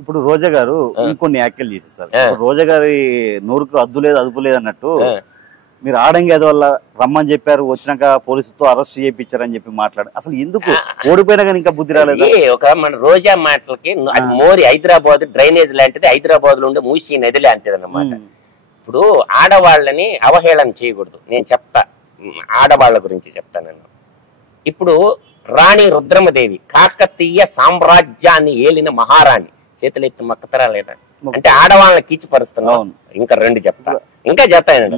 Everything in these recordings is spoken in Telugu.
ఇప్పుడు రోజా గారు ఇంకొన్ని వ్యాఖ్యలు చేసేస్తారు. రోజా గారి నోరుకు అద్దు లేదు అదుపు లేదు అన్నట్టు మీరు ఆడంగి అది వల్ల రమ్మని చెప్పారు, వచ్చినాక పోలీసుతో అరెస్ట్ చేయించారని చెప్పి మాట్లాడు. అసలు ఎందుకు ఓడిపోయినా కానీ ఇంకా బుద్ధి రాలేదు? ఒక మన రోజా మాటలకి అది మోరి హైదరాబాద్ డ్రైనేజ్ లాంటిది, హైదరాబాద్ లో ఉండే మూసీ నది లాంటిది అన్నమాట. ఇప్పుడు ఆడవాళ్ళని అవహేళన చేయకూడదు. నేను చెప్తా, ఆడవాళ్ళ గురించి చెప్తాను. ఇప్పుడు రాణి రుద్రమదేవి కాకతీయ సామ్రాజ్యాన్ని ఏలిన మహారాణి, చేతులు ఎత్తి మక్కతరా లేదా అంటే ఆడవాళ్ళని కీచిపరుస్తున్నాం. ఇంకా రెండు చెప్తా, ఇంకా చెప్తాను.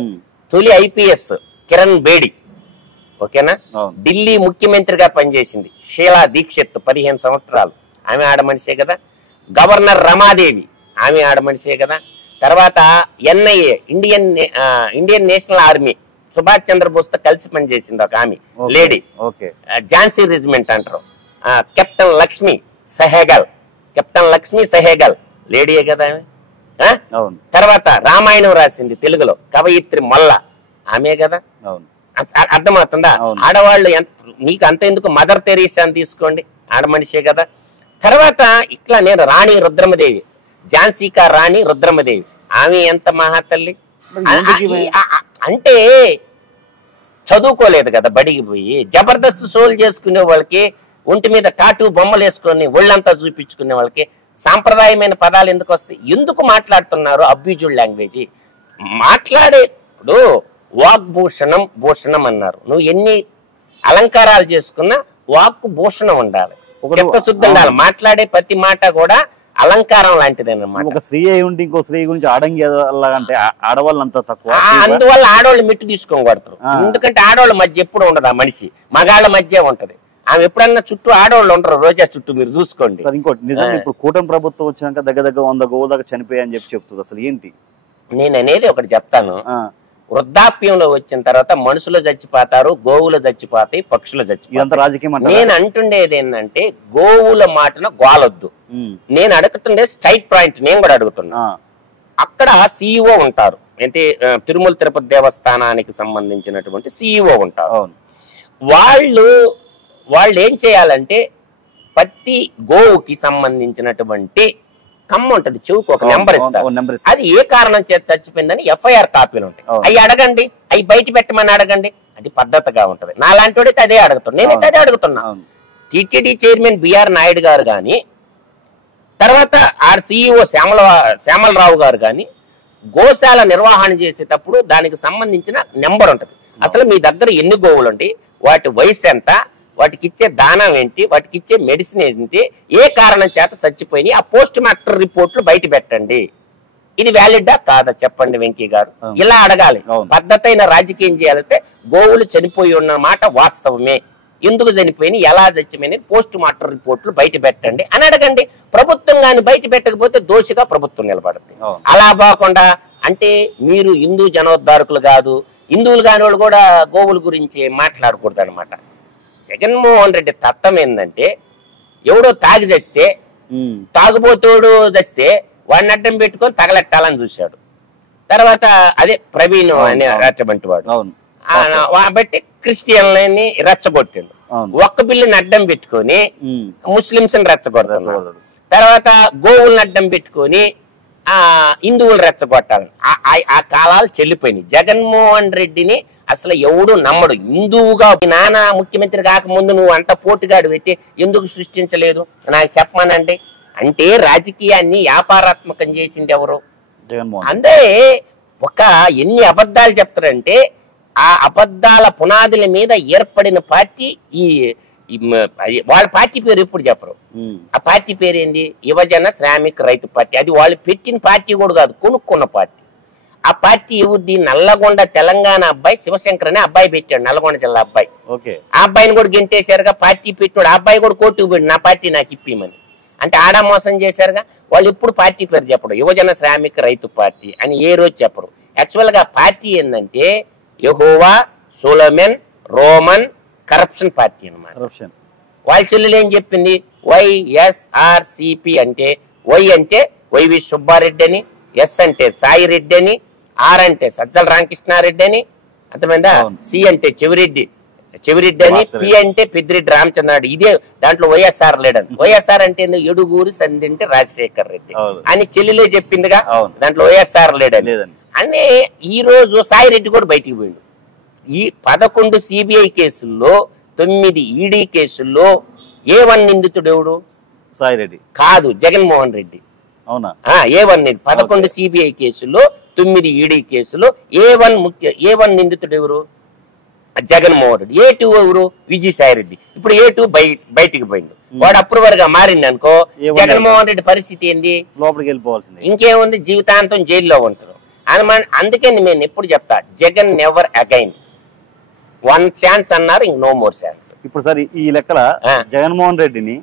తొలి ఐపీఎస్ కిరణ్ బేడి, ఓకేనా, ఢిల్లీ ముఖ్యమంత్రిగా పనిచేసింది. షీలా దీక్షిత్ 15 సంవత్సరాలు, ఆమె ఆడ మనిషే కదా. గవర్నర్ రమాదేవి, ఆమె ఆడ మనిషే కదా. తర్వాత NIA Indian national army, Subhash Chandrabose తో కలిసి పనిచేసింది ఒక ఆమె లేడీ. ఝాన్సీ రెజిమెంట్ అంటారు. కెప్టెన్ లక్ష్మి సెహగల్ లేడీయే కదా ఆమె. తర్వాత రామాయణం రాసింది తెలుగులో కవయిత్రి మల్ల, ఆమె కదా. అర్థమవుతుందా? ఆడవాళ్ళు నీకు అంత ఎందుకు, మదర్ తెరీసా అని తీసుకోండి, ఆడ మనిషే కదా. తర్వాత ఇట్లా నేను రాణి రుద్రమదేవి, ఝాన్సీకా రాణి రుద్రమదేవి, ఆమె ఎంత మహాతల్లి అంటే చదువుకోలేదు కదా, బడికి పోయి జబర్దస్త్ షోలు చేసుకునే వాళ్ళకి, ఒంటి మీద టాటూ బొమ్మలు వేసుకొని ఒళ్ళంతా చూపించుకునే వాళ్ళకి సాంప్రదాయమైన పదాలు ఎందుకు వస్తాయి? ఎందుకు మాట్లాడుతున్నారు అబ్యూజ్డ్ లాంగ్వేజ్? మాట్లాడేప్పుడు భూషణం అన్నారు. నువ్వు ఎన్ని అలంకారాలు చేసుకున్నా వాక్కు భూషణం ఉండాలి, చిత్తశుద్ధి ఉండాలి. మాట్లాడే ప్రతి మాట కూడా అలంకారం లాంటిది అన్నమాట. ఒక స్త్రీ అయి ఉంటే ఇంకో స్త్రీ గురించి ఆడంగి అంటే ఆడవాళ్ళు అంత తక్కువ, అందువల్ల ఆడవాళ్ళు మిట్టు తీసుకోకూడతారు. ఎందుకంటే ఆడవాళ్ళ మధ్య ఎప్పుడు ఉండదు, ఆ మనిషి మగాళ్ళ మధ్య ఉంటది. ఆమె ఎప్పుడన్నా చుట్టూ ఆడవాళ్ళు ఉంటారు, రోజా చుట్టూ, మీరు చూసుకోండి. సార్ ఇంకోటి నిజంగా ఇప్పుడు కూటమి ప్రభుత్వం వచ్చినాక దగ్గర 100 గోవుల దాకా చనిపోయాయని చెప్తుంది. అసలు ఏంటి? నేను అనేది ఒకటి చెప్తాను. వృద్ధాప్యంలో వచ్చిన తర్వాత మనుషులు చచ్చిపోతారు, గోవులు చచ్చిపోతాయి, పక్షులు చచ్చిపోతాయి. రాజకీయం. నేను అంటుండేది ఏంటంటే గోవుల మాటను గోలొద్దు. నేను అడుగుతుండే స్ట్రైట్ పాయింట్, నేను కూడా అడుగుతున్నా. అక్కడ సిఇఓ ఉంటారు, అంటే తిరుమల తిరుపతి దేవస్థానానికి సంబంధించినటువంటి సిఇఓ ఉంటారు. వాళ్ళు ఏం చేయాలంటే ప్రతి గోవుకి సంబంధించినటువంటి కమ్మ ఉంటది, చెవుకు ఒక నెంబర్ ఇస్తారు. అది ఏ కారణం చేత చచ్చిపోయిందని ఎఫ్ఐఆర్ కాపీలు ఉంటాయి, అవి అడగండి, అవి బయట పెట్టమని అడగండి. అది పద్ధతిగా ఉంటది. నాలాంటి వాడితే అదే అడుగుతాను, నేనైతే అదే అడుగుతున్నా. టిటిడి చైర్మన్ బిఆర్ నాయుడు గారు కానీ, తర్వాత ఆర్ సిఇఓ శ్యామలరావు గారు కానీ గోశాల నిర్వహణ చేసేటప్పుడు దానికి సంబంధించిన నెంబర్ ఉంటది. అసలు మీ దగ్గర ఎన్ని గోవులు ఉంటాయి, వాటి వయసు ఎంత, వాటికి ఇచ్చే దానం ఏంటి, వాటికి ఇచ్చే మెడిసిన్ ఏంటి, ఏ కారణం చేత చచ్చిపోయి ఆ పోస్ట్ మార్టం రిపోర్ట్లు బయట పెట్టండి. ఇది వ్యాలిడా కాదా చెప్పండి వెంకీ గారు? ఇలా అడగాలి. పద్ధతి అయిన రాజకీయం చేయాలంటే గోవులు చనిపోయి ఉన్న మాట వాస్తవమే, ఎందుకు చనిపోయి, ఎలా చచ్చిపోయి పోస్ట్ మార్టం రిపోర్ట్లు బయట పెట్టండి అని అడగండి. ప్రభుత్వం కానీ బయట పెట్టకపోతే దోషిగా ప్రభుత్వం నిలబడుతుంది. అలా కాకుండా అంటే మీరు హిందూ జనోద్ధారకులు కాదు, హిందువులు కాని వాళ్ళు కూడా గోవుల గురించి మాట్లాడకూడదు అనమాట. జగన్మోహన్ రెడ్డి తత్వం ఏంటంటే ఎవడో తాగి చస్తే, తాగుబోతోడు చస్తే వాడిని అడ్డం పెట్టుకొని తగలెట్టాలని చూశాడు. తర్వాత అదే ప్రవీణ్ అనే అటువంటి వాడు బట్టి క్రిస్టియన్లని రెచ్చగొట్టిండు. ఒక్క బిల్లుని అడ్డం పెట్టుకొని ముస్లింస్ ని రెచ్చగొడతాడు. తర్వాత గోవుల్ని అడ్డం పెట్టుకొని హిందువులు రెచ్చగొట్టాలని ఆ కాలాలు చెల్లిపోయినాయి. జగన్మోహన్ రెడ్డిని అసలు ఎవడు నమ్మడు. హిందువుగా నాన్న ముఖ్యమంత్రి కాకముందు నువ్వు అంత పోటుగాడు పెట్టి ఎందుకు సృష్టించలేదు నాకు చెప్పమనండి. అంటే రాజకీయాన్ని వ్యాపారాత్మకం చేసింది ఎవరు? అంటే ఒక ఎన్ని అబద్ధాలు చెప్తారంటే ఆ అబద్ధాల పునాదుల మీద ఏర్పడిన పార్టీ వాళ్ళ పార్టీ పేరు ఎప్పుడు చెప్పరు. ఆ పార్టీ పేరు ఏంది? యువజన శ్రామిక రైతు పార్టీ. అది వాళ్ళు పెట్టిన పార్టీ కూడా కాదు, కొనుక్కున్న పార్టీ. ఆ పార్టీ ఎవరిది? నల్లగొండ తెలంగాణ అబ్బాయి శివశంకర్ అనే అబ్బాయి పెట్టాడు, నల్లగొండ జిల్లా అబ్బాయి. ఆ అబ్బాయిని కూడా గెంటేశారుగా. పార్టీ పెట్టినాడు, ఆ అబ్బాయి కూడా కోర్టుకు పోయాడు నా పార్టీ నాకు ఇప్పిమని. అంటే ఆడ మోసం చేశారుగా. వాళ్ళు ఎప్పుడు పార్టీ పేరు చెప్పడు, యువజన శ్రామిక రైతు పార్టీ అని ఏ రోజు చెప్పరు. యాక్చువల్ గా పార్టీ ఏంటంటే యెహోవా సోలొమన్ రోమన్ కరప్షన్ పార్టీ అన్నమాట. వాళ్ళ చెల్లెలు ఏం చెప్పింది? వైఎస్ఆర్సిపి అంటే వై అంటే వైవి సుబ్బారెడ్డి అని, ఎస్ అంటే సాయి రెడ్డి అని, ఆర్ అంటే సజ్జల రామకృష్ణారెడ్డి అని, అర్థమైందా? సి అంటే చెవిరెడ్డి చెవిరెడ్డి అని, పి అంటే పెద్దిరెడ్డి రామచంద్రారెడ్డి. ఇదే దాంట్లో వైఎస్ఆర్ లేడని. వైఎస్ఆర్ అంటే ఎడుగూరు సంధింటే రాజశేఖర్ రెడ్డి అని చెల్లెలే చెప్పిందిగా, దాంట్లో వైఎస్ఆర్ లేడని. అని ఈ రోజు సాయి రెడ్డి కూడా బయటికి పోయిండు. ఈ 11 సిబిఐ కేసుల్లో 9 ఈడీ కేసుల్లో A1 నిందితుడు ఎవడు? సాయి రెడ్డి కాదు, జగన్మోహన్ రెడ్డి. అవునా? A1 11 సిబిఐ కేసుల్లో 9 ఈడీ కేసులో A1 నిందితుడు ఎవరు? జగన్మోహన్ రెడ్డి. A2 ఎవరు? విజయసాయి రెడ్డి. ఇప్పుడు A2 బయటికి పోయిండు. వాడు అప్రూవర్ గా మారింది అనుకో, జగన్మోహన్ రెడ్డి పరిస్థితి ఏంది? లోపలికి వెళ్ళిపోవాల్సింది. ఇంకేముంది, జీవితాంతం జైల్లో ఉంటారు. అందుకే నేను ఎప్పుడు చెప్తా, జగన్ నెవర్ అగైన్. 1 ఛాన్స్ అన్నారు, ఇంక నో మోర్ ఛాన్స్. ఇప్పుడు సార్ ఈ లెక్కల జగన్మోహన్ రెడ్డిని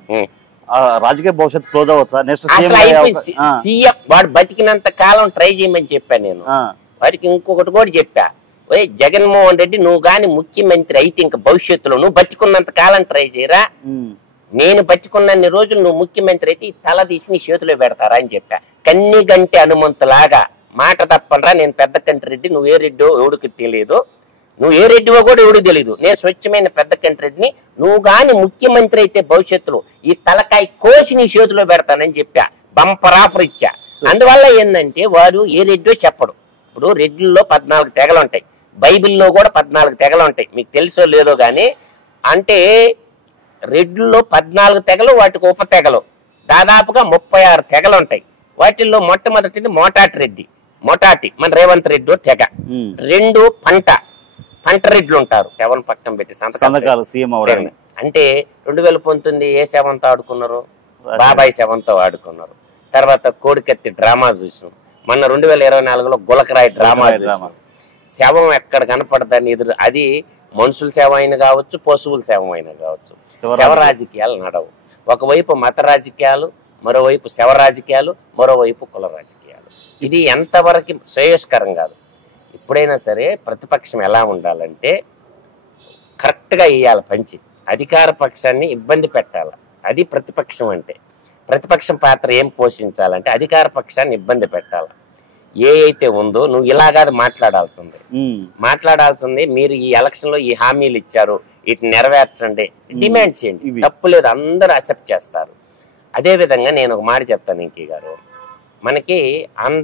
రాజకీయ భవిష్యత్తు క్లోజ్ అవ్వచ్చా? నెక్స్ట్ సీఎం వాడు బతికినంత కాలం ట్రై చేయమని చెప్పా నేను. వాడికి ఇంకొకటి కూడా చెప్పా, జగన్మోహన్ రెడ్డి నువ్వు గాని ముఖ్యమంత్రి అయితే ఇంకా భవిష్యత్తులో నువ్వు బతికున్నంత కాలం ట్రై చేయరా, నేను బతికున్నన్ని రోజులు నువ్వు ముఖ్యమంత్రి అయితే తల తీసి నీ చేతిలో పెడతారా అని చెప్పా. కన్ని గంటే హనుమంతులాగా మాట తప్పనరా, నేను పెద్ద కంటి రెడ్డి, నువ్వు ఏ రెడ్డో ఎవడికి తెలియదు, నువ్వు ఏ రెడ్డివో కూడా ఎవడికి తెలియదు, నేను స్వచ్ఛమైన పెద్ద కంటి రెడ్డిని, నువ్వు గాని ముఖ్యమంత్రి అయితే భవిష్యత్తులో ఈ తలకాయ కోసి నీ చేతిలో పెడతానని చెప్పా. బంపర్ ఆఫర్ ఇచ్చా. అందువల్ల ఏంటంటే వాడు ఏ రెడ్డో చెప్పడు. ఇప్పుడు రెడ్డిల్లో 14 తెగలు ఉంటాయి, బైబిల్లో కూడా 14 తెగలు ఉంటాయి. మీకు తెలుసో లేదో గానీ, అంటే రెడ్డిల్లో 14 తెగలు, వాటికి ఉప తెగలు దాదాపుగా 36 తెగలు ఉంటాయి. వాటిల్లో మొట్టమొదటిది మోటాటి రెడ్డి, మొటాటి మన రేవంత్ రెడ్డి తెగ. 2 పంట రెడ్లు ఉంటారు, ఎవరి పక్కన పెట్టి సంతకాలు అంటే 2019 ఏ శవంతో ఆడుకున్నారు? బాబాయ్ శవంతో ఆడుకున్నారు. తర్వాత కోడికత్తి డ్రామా చూసాం. మొన్న 2024లో గులకరాయి డ్రామా చూసాం. శవం ఎక్కడ కనపడదని ఎదురు, అది మనుషుల శవం అయినా కావచ్చు, పశువుల శవం అయినా కావచ్చు. శవ రాజకీయాలు నడవు. ఒకవైపు మత రాజకీయాలు, మరోవైపు శవ రాజకీయాలు, మరోవైపు కుల రాజకీయాలు. ఇది ఎంతవరకు శ్రేయస్కరం కాదు. ఎప్పుడైనా సరే ప్రతిపక్షం ఎలా ఉండాలంటే కరెక్ట్గా వేయాలి పంచి, అధికార పక్షాన్ని ఇబ్బంది పెట్టాలి. అది ప్రతిపక్షం అంటే. ప్రతిపక్షం పాత్ర ఏం పోషించాలంటే అధికార పక్షాన్ని ఇబ్బంది పెట్టాలి. ఏ అయితే ఉందో నువ్వు ఇలాగాది మాట్లాడాల్సింది. మీరు ఈ ఎలక్షన్ లో ఈ హామీలు ఇచ్చారు, వీటిని నెరవేర్చండి, డిమాండ్ చేయండి, తప్పు లేదు, అందరూ అక్సెప్ట్ చేస్తారు. అదే విధంగా నేను ఒక మాట చెప్తాను ఇంకీ గారు, మనకి ఆంధ్ర